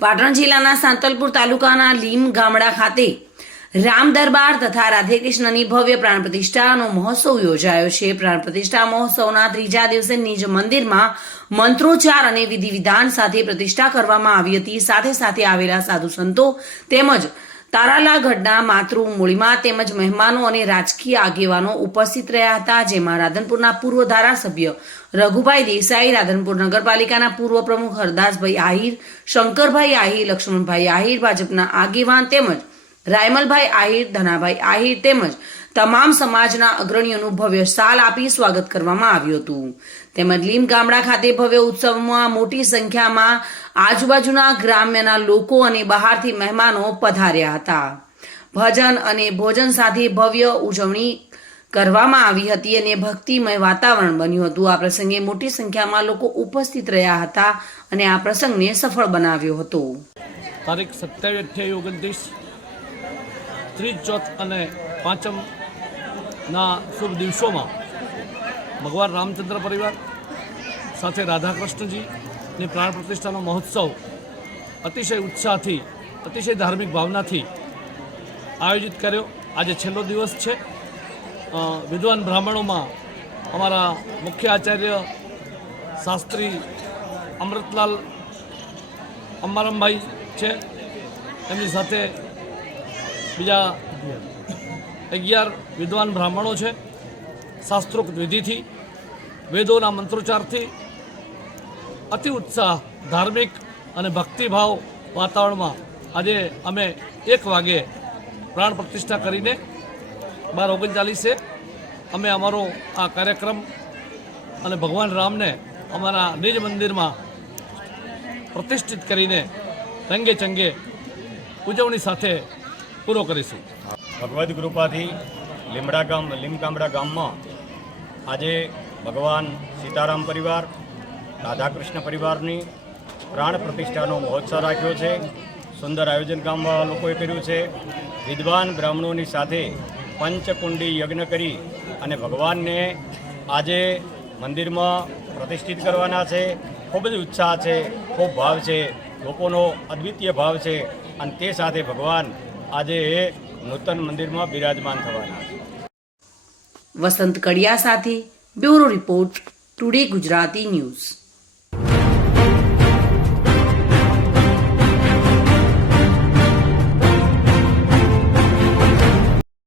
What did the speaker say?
પાટણ જિલ્લાના સાંતલપુર તાલુકાના લીમ ગામડા ખાતે રામ દરબાર તથા રાધેકૃષ્ણની ભવ્ય પ્રાણ પ્રતિષ્ઠાનો મહોત્સવ યોજાયો છે. પ્રાણ પ્રતિષ્ઠા મહોત્સવના ત્રીજા દિવસે નિજ મંદિરમાં મંત્રોચ્ચાર અને વિધિ વિધાન સાથે પ્રતિષ્ઠા કરવામાં આવી હતી. સાથે સાથે આવેલા સાધુ સંતો તેમજ તારાલા ગઢના માતૃ મૂળીમાં તેમજ મહેમાનો અને રાજકીય આગેવાનો ઉપસ્થિત રહ્યા હતા, જેમાં રાધનપુરના પૂર્વ ધારાસભ્ય રઘુભાઈ દેસાઈ, રાધનપુર નગરપાલિકાના પૂર્વ પ્રમુખ હરદાસભાઈ આહિર, શંકરભાઈ આહિર, લક્ષ્મણભાઈ આહિર, ભાજપના આગેવાન તેમજ રાયમલભાઈ આહિર, ધનાભાઈ આહિર તેમજ તમામ સમાજના અગ્રણીઓનું ભવ્ય સાલ આપી સ્વાગત કરવામાં આવ્યું હતું. તેમજ લીમ ગામડા ખાતે ભવ્ય ઉત્સવમાં મોટી સંખ્યામાં આજુબાજુના ગ્રામ્યના લોકો અને બહારથી મહેમાનો પધાર્યા હતા. ભજન અને ભોજન સાથે ભવ્ય ઉજવણી કરવામાં આવી હતી અને ભક્તિમય વાતાવરણ બન્યું હતું. આ પ્રસંગે મોટી સંખ્યામાં લોકો ઉપસ્થિત રહ્યા હતા અને આ પ્રસંગને સફળ બનાવ્યો હતો. તારીખ સત્યાવીસ અઠ્યાવીસ ઓગણત્રીસ ત્રીસ ચોથ અને પાંચમના શુભ દિવસોમાં ભગવાન રામચંદ્ર પરિવાર સાથે રાધાકૃષ્ણજીની પ્રાણ પ્રતિષ્ઠાનો મહોત્સવ અતિશય ઉત્સાહથી, અતિશય ધાર્મિક ભાવનાથી આયોજિત કર્યો. આજે છેલ્લો દિવસ છે. વિદ્વાન બ્રાહ્મણોમાં અમારા મુખ્ય આચાર્ય શાસ્ત્રી અમૃતલાલ અંબારામભાઈ છે. એમની સાથે બીજા અગિયાર વિદ્વાન બ્રાહ્મણો છે. શાસ્ત્રોક્ત વિધિથી, વેદોના મંત્રોચ્ચારથી અતિ ઉત્સાહ, ધાર્મિક અને ભક્તિભાવ વાતાવરણમાં આજે અમે એક વાગે પ્રાણ પ્રતિષ્ઠા કરીને બાર ઓગણચાલીસે અમે અમારો આ કાર્યક્રમ અને ભગવાન રામને અમારા નિજ મંદિરમાં પ્રતિષ્ઠિત કરીને રંગે ચંગે ઉજવણી સાથે પૂરો કરીશું. ભગવદ્ કૃપાથી લીમડા ગામ, લીમકામડા ગામમાં આજે ભગવાન સીતારામ પરિવાર, રાધાકૃષ્ણ પરિવારની પ્રાણ પ્રતિષ્ઠાનો મહોત્સવ રાખ્યો છે. સુંદર આયોજન ગામમાં લોકોએ કર્યું છે. વિદ્વાન બ્રાહ્મણોની સાથે પંચકુંડી યજ્ઞ કરી અને ભગવાનને આજે મંદિરમાં પ્રતિષ્ઠિત કરવાના છે. ખૂબ જ ઉત્સાહ છે, ખૂબ ભાવ છે, લોકોનો અદ્વિતીય ભાવ છે અને તે સાથે ભગવાન આજે એ નૂતન મંદિરમાં બિરાજમાન થવાના વસંત કડિયા સાથે bureau report today Gujarati news.